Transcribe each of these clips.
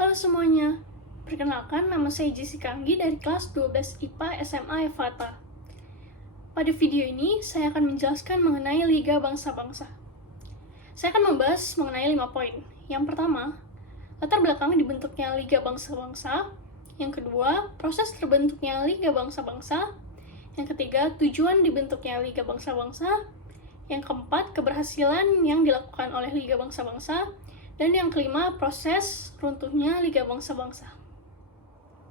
Halo semuanya, perkenalkan nama saya Jessica Anggi dari kelas 12 IPA SMA Evata. Pada video ini, saya akan menjelaskan mengenai Liga Bangsa-Bangsa. Saya akan membahas mengenai 5 poin. Yang pertama, latar belakang dibentuknya Liga Bangsa-Bangsa. Yang kedua, proses terbentuknya Liga Bangsa-Bangsa. Yang ketiga, tujuan dibentuknya Liga Bangsa-Bangsa. Yang keempat, keberhasilan yang dilakukan oleh Liga Bangsa-Bangsa. Dan yang kelima, proses runtuhnya Liga Bangsa-Bangsa.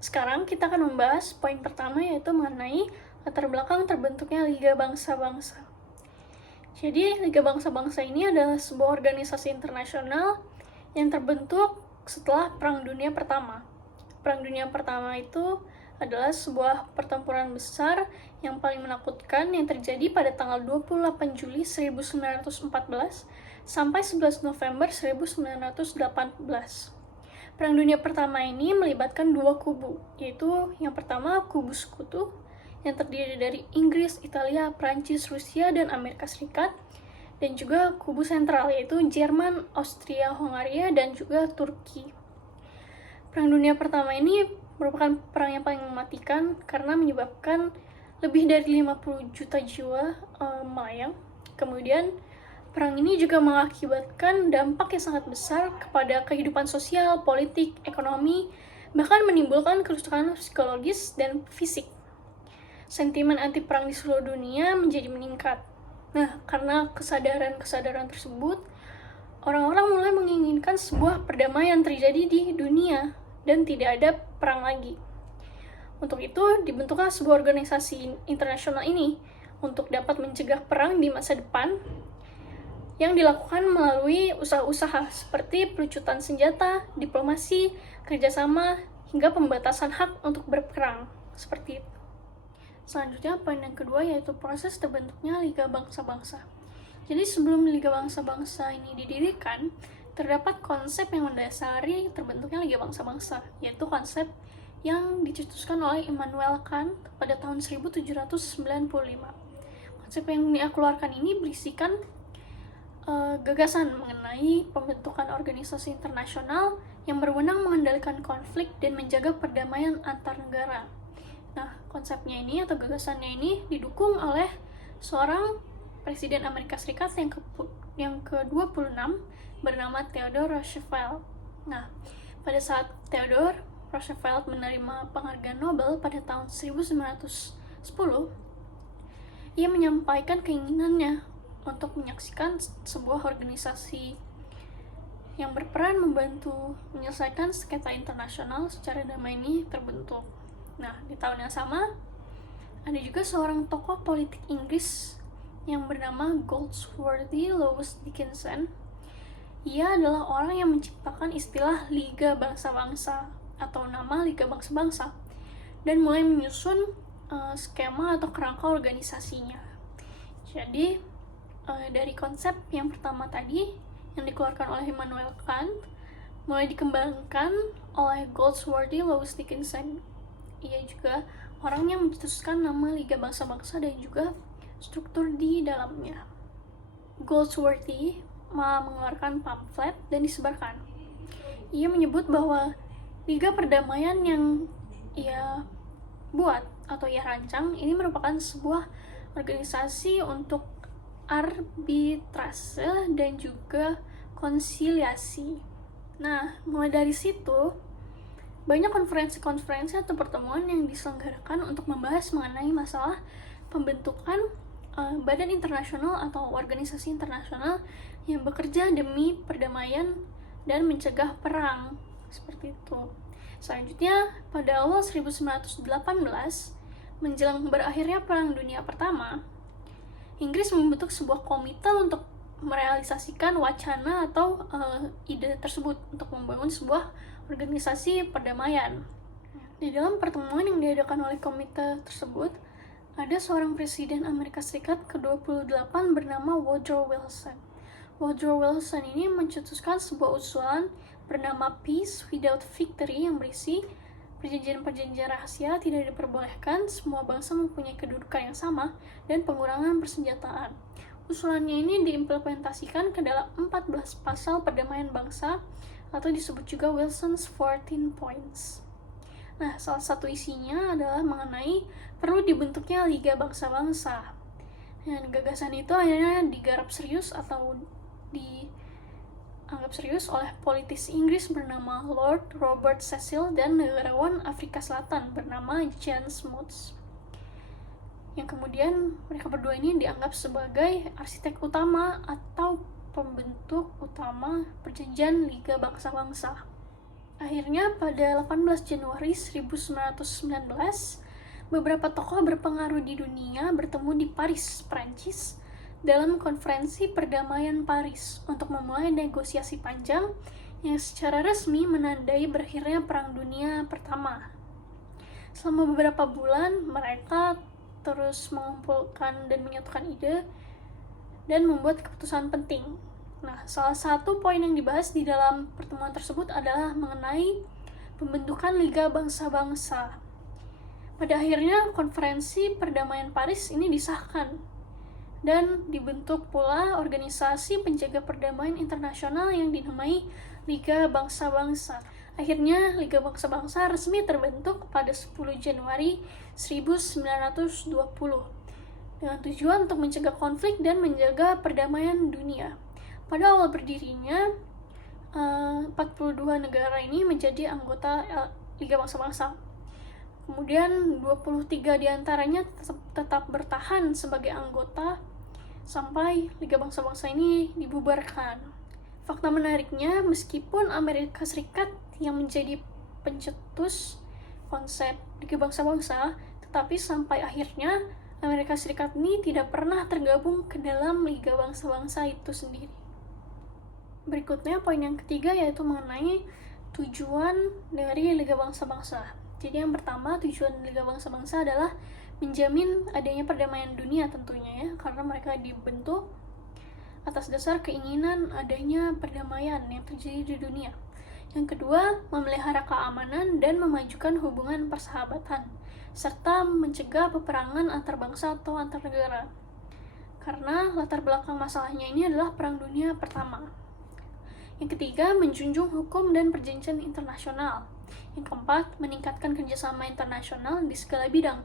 Sekarang kita akan membahas poin pertama, yaitu mengenai latar belakang terbentuknya Liga Bangsa-Bangsa. Jadi, Liga Bangsa-Bangsa ini adalah sebuah organisasi internasional yang terbentuk setelah Perang Dunia Pertama. Perang Dunia Pertama itu adalah sebuah pertempuran besar yang paling menakutkan yang terjadi pada tanggal 28 Juli 1914 sampai 11 November 1918. Perang Dunia Pertama ini melibatkan dua kubu, yaitu yang pertama kubu Sekutu yang terdiri dari Inggris, Italia, Prancis, Rusia, dan Amerika Serikat, dan juga kubu sentral yaitu Jerman, Austria-Hongaria, dan juga Turki. Perang Dunia Pertama ini merupakan perang yang paling mematikan karena menyebabkan lebih dari 50 juta jiwa melayang. Kemudian perang ini juga mengakibatkan dampak yang sangat besar kepada kehidupan sosial, politik, ekonomi, bahkan menimbulkan kerusakan psikologis dan fisik. Sentimen anti perang di seluruh dunia menjadi meningkat. Nah, karena kesadaran tersebut, orang-orang mulai menginginkan sebuah perdamaian terjadi di dunia dan tidak ada perang lagi. Untuk itu, dibentuklah sebuah organisasi internasional ini untuk dapat mencegah perang di masa depan yang dilakukan melalui usaha-usaha seperti pelucutan senjata, diplomasi, kerjasama, hingga pembatasan hak untuk berperang. Seperti itu. Selanjutnya, poin yang kedua yaitu proses terbentuknya Liga Bangsa-Bangsa. Jadi sebelum Liga Bangsa-Bangsa ini didirikan, terdapat konsep yang mendasari terbentuknya Liga Bangsa-Bangsa, yaitu konsep yang dicetuskan oleh Immanuel Kant pada tahun 1795. Konsep yang dia keluarkan ini berisikan gagasan mengenai pembentukan organisasi internasional yang berwenang mengendalikan konflik dan menjaga perdamaian antar negara. Nah, konsepnya ini atau gagasannya ini didukung oleh seorang Presiden Amerika Serikat yang ke-26 bernama Theodore Roosevelt. Nah, pada saat Theodore Roosevelt menerima penghargaan Nobel pada tahun 1910, ia menyampaikan keinginannya untuk menyaksikan sebuah organisasi yang berperan membantu menyelesaikan sengketa internasional secara damai ini terbentuk. Nah, di tahun yang sama, ada juga seorang tokoh politik Inggris yang bernama Goldsworthy Lewis Dickinson. Ia adalah orang yang menciptakan istilah Liga Bangsa-Bangsa atau nama Liga Bangsa-Bangsa dan mulai menyusun skema atau kerangka organisasinya. Jadi, dari konsep yang pertama tadi yang dikeluarkan oleh Immanuel Kant mulai dikembangkan oleh Goldsworthy Lewis Dickinson. Ia juga orang yang mencetuskan nama Liga Bangsa-Bangsa dan juga struktur di dalamnya. Goldsworthy mengeluarkan pamflet dan disebarkan. Ia menyebut bahwa Liga Perdamaian yang ia buat atau ia rancang ini merupakan sebuah organisasi untuk arbitrase dan juga konsiliasi. Nah, mulai dari situ banyak konferensi-konferensi atau pertemuan yang diselenggarakan untuk membahas mengenai masalah pembentukan badan internasional atau organisasi internasional yang bekerja demi perdamaian dan mencegah perang. Seperti itu. Selanjutnya, pada awal 1918, menjelang berakhirnya Perang Dunia Pertama, Inggris membentuk sebuah komite untuk merealisasikan wacana atau ide tersebut untuk membangun sebuah organisasi perdamaian. Di dalam pertemuan yang diadakan oleh komite tersebut, ada seorang Presiden Amerika Serikat ke-28 bernama Woodrow Wilson. Woodrow Wilson ini mencetuskan sebuah usulan bernama Peace Without Victory yang berisi perjanjian-perjanjian rahasia tidak diperbolehkan, semua bangsa mempunyai kedudukan yang sama, dan pengurangan persenjataan. Usulannya ini diimplementasikan ke dalam 14 pasal perdamaian bangsa atau disebut juga Wilson's 14 Points. Nah, salah satu isinya adalah mengenai perlu dibentuknya Liga Bangsa-Bangsa. Dan gagasan itu akhirnya digarap serius atau dianggap serius oleh politis Inggris bernama Lord Robert Cecil dan negarawan Afrika Selatan bernama James Smuts. Yang kemudian mereka berdua ini dianggap sebagai arsitek utama atau pembentuk utama perjanjian Liga Bangsa-Bangsa. Akhirnya pada 18 Januari 1919, beberapa tokoh berpengaruh di dunia bertemu di Paris, Prancis, dalam konferensi perdamaian Paris untuk memulai negosiasi panjang yang secara resmi menandai berakhirnya Perang Dunia Pertama. Selama beberapa bulan, mereka terus mengumpulkan dan menyatukan ide dan membuat keputusan penting. Nah, salah satu poin yang dibahas di dalam pertemuan tersebut adalah mengenai pembentukan Liga Bangsa-Bangsa. Pada akhirnya, konferensi perdamaian Paris ini disahkan dan dibentuk pula organisasi penjaga perdamaian internasional yang dinamai Liga Bangsa-Bangsa. Akhirnya, Liga Bangsa-Bangsa resmi terbentuk pada 10 Januari 1920 dengan tujuan untuk mencegah konflik dan menjaga perdamaian dunia. Pada awal berdirinya, 42 negara ini menjadi anggota Liga Bangsa-Bangsa. Kemudian 23 diantaranya tetap bertahan sebagai anggota sampai Liga Bangsa-Bangsa ini dibubarkan. Fakta menariknya, meskipun Amerika Serikat yang menjadi pencetus konsep Liga Bangsa-Bangsa, tetapi sampai akhirnya Amerika Serikat ini tidak pernah tergabung ke dalam Liga Bangsa-Bangsa itu sendiri. Berikutnya, poin yang ketiga yaitu mengenai tujuan dari Liga Bangsa-Bangsa. Jadi yang pertama, tujuan Liga Bangsa-Bangsa adalah menjamin adanya perdamaian dunia tentunya ya, karena mereka dibentuk atas dasar keinginan adanya perdamaian yang terjadi di dunia. Yang kedua, memelihara keamanan dan memajukan hubungan persahabatan, serta mencegah peperangan antar bangsa atau antar negara. Karena latar belakang masalahnya ini adalah Perang Dunia Pertama. Yang ketiga, menjunjung hukum dan perjanjian internasional. Yang keempat, meningkatkan kerjasama internasional di segala bidang,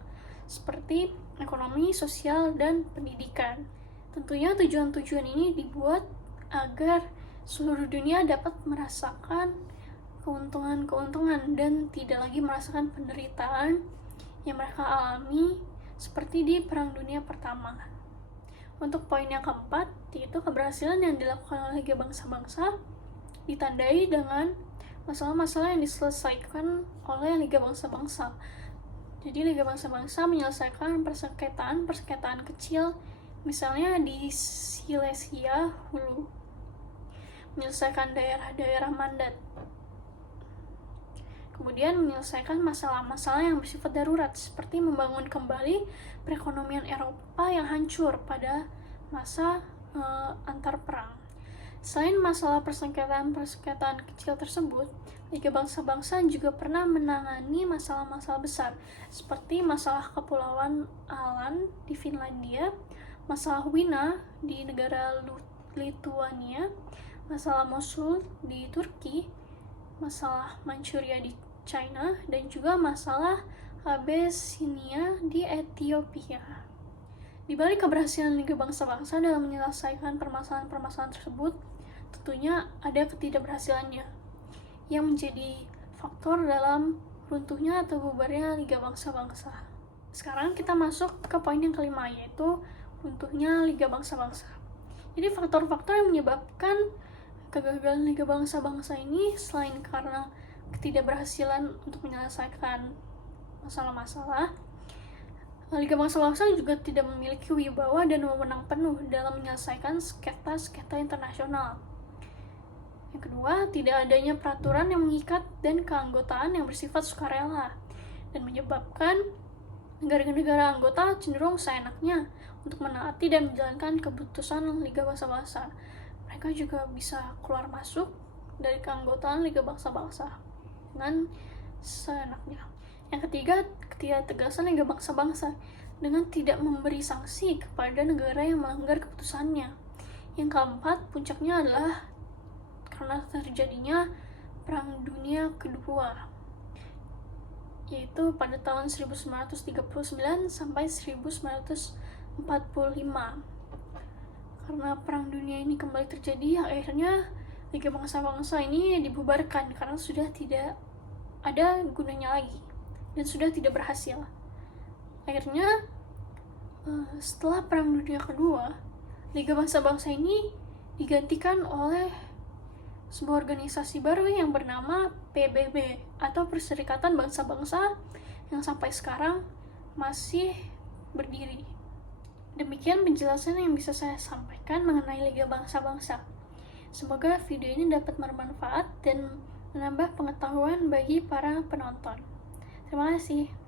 seperti ekonomi, sosial, dan pendidikan. Tentunya tujuan-tujuan ini dibuat agar seluruh dunia dapat merasakan keuntungan-keuntungan dan tidak lagi merasakan penderitaan yang mereka alami seperti di Perang Dunia Pertama. Untuk poin yang keempat, yaitu keberhasilan yang dilakukan oleh Liga Bangsa-Bangsa ditandai dengan masalah-masalah yang diselesaikan oleh Liga Bangsa-Bangsa. Jadi Liga Bangsa-Bangsa menyelesaikan persengketaan kecil, misalnya di Silesia hulu, menyelesaikan daerah-daerah mandat, kemudian menyelesaikan masalah-masalah yang bersifat darurat, seperti membangun kembali perekonomian Eropa yang hancur pada masa antar perang. Selain masalah persengketaan kecil tersebut, Liga Bangsa-Bangsa juga pernah menangani masalah-masalah besar, seperti masalah Kepulauan Aland di Finlandia, masalah Wina di negara Lituania, masalah Mosul di Turki, masalah Manchuria di China, dan juga masalah Abyssinia di Ethiopia. Di balik keberhasilan Liga Bangsa-Bangsa dalam menyelesaikan permasalahan-permasalahan tersebut, tentunya ada ketidakberhasilannya yang menjadi faktor dalam runtuhnya atau bubarnya Liga Bangsa-Bangsa. Sekarang kita masuk ke poin yang kelima, yaitu runtuhnya Liga Bangsa-Bangsa. Jadi faktor-faktor yang menyebabkan kegagalan Liga Bangsa-Bangsa ini selain karena ketidakberhasilan untuk menyelesaikan masalah-masalah, Liga Bangsa-Bangsa juga tidak memiliki wibawa dan wewenang penuh dalam menyelesaikan sengketa-sengketa internasional. Yang kedua, tidak adanya peraturan yang mengikat dan keanggotaan yang bersifat sukarela, dan menyebabkan negara-negara anggota cenderung seenaknya untuk menaati dan menjalankan keputusan Liga Bangsa-Bangsa. Mereka juga bisa keluar masuk dari keanggotaan Liga Bangsa-Bangsa dengan seenaknya. Yang ketiga, ketidaktegasan Liga Bangsa-Bangsa dengan tidak memberi sanksi kepada negara yang melanggar keputusannya. Yang keempat, puncaknya adalah karena terjadinya Perang Dunia Kedua, yaitu pada tahun 1939 sampai 1945. Karena Perang Dunia ini kembali terjadi, akhirnya Liga Bangsa-Bangsa ini dibubarkan karena sudah tidak ada gunanya lagi dan sudah tidak berhasil. Akhirnya setelah Perang Dunia Kedua, Liga Bangsa-Bangsa ini digantikan oleh sebuah organisasi baru yang bernama PBB atau Perserikatan Bangsa-Bangsa yang sampai sekarang masih berdiri. Demikian penjelasan yang bisa saya sampaikan mengenai Liga Bangsa-Bangsa. Semoga video ini dapat bermanfaat dan menambah pengetahuan bagi para penonton. Terima kasih.